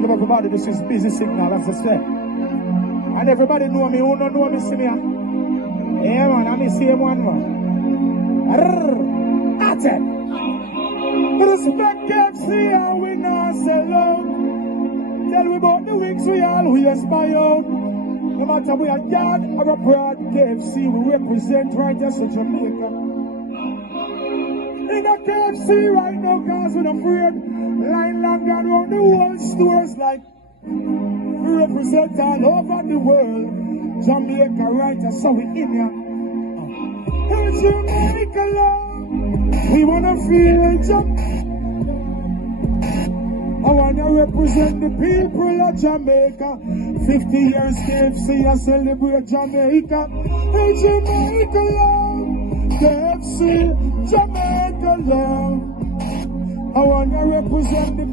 Look up everybody, this is busy signal, as I said. And everybody know me, who don't know me, see me. Yeah, man, I'm the same one, man. That's it. Respect KFC and we not sell out. Tell me about the weeks we always buy out. No matter we are yard or abroad, KFC we represent right just in Jamaica. In a KFC right now, cause we're afraid. Line long and round the whole stores like we represent all over the world. Jamaica right, so we in here. In Jamaica love, we wanna feel Jamaica. I wanna represent the people of Jamaica. 50 years KFC, I celebrate Jamaica. Hey, Jamaica love, KFC, Jamaica love. I wanna represent the